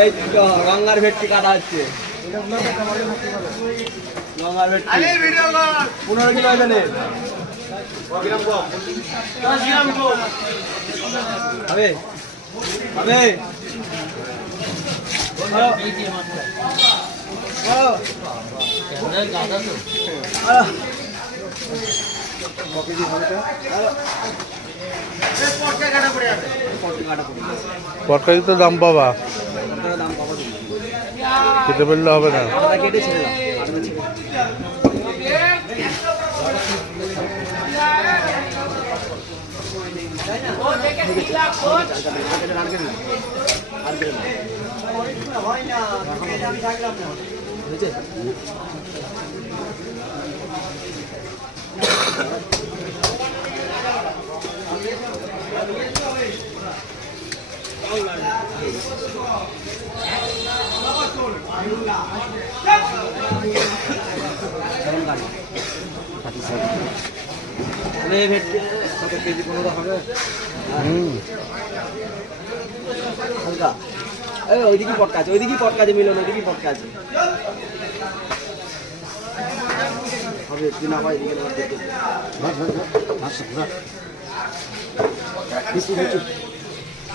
এই তো গঙ্গার ভেটকি কাটা হচ্ছে। গঙ্গার ভেটকি 15 কিলো আছে নে। হবে হবে পটকারি তো দাম পাবা, খেতে পারলে হবে না। কেজি 15 হবে। ওইদিকে পটকা আছে, ওইদিকে পটকা আছে মিলন, ওইদিকে পটকা আছে। হবে কি না হয়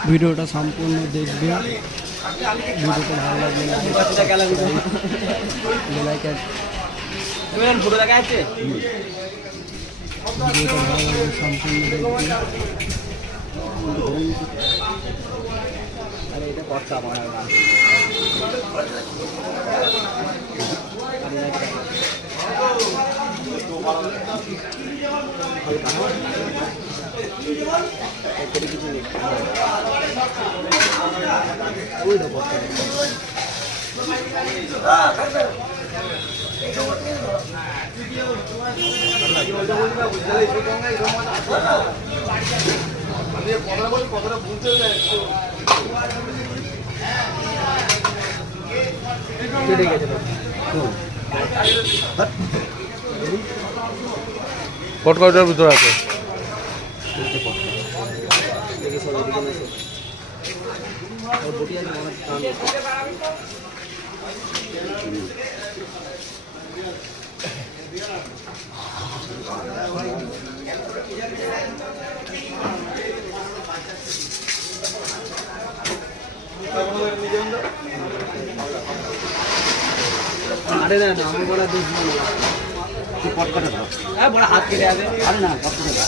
ভিডিওটা সম্পূর্ণ দেখবে। ভিডিওটা ভালো লাগলে লাইক ফটো দেখা আছে। ভিডিওটা ভালো লাগলে সম্পূর্ণ দেখবে। আরে এটা পটকা মারা না। পটকাটার ভিতরে আছে। আরে না না আমি বলা দেখি পটকাটা বড় হাত কেটে যাবে। আরে না পটকাটা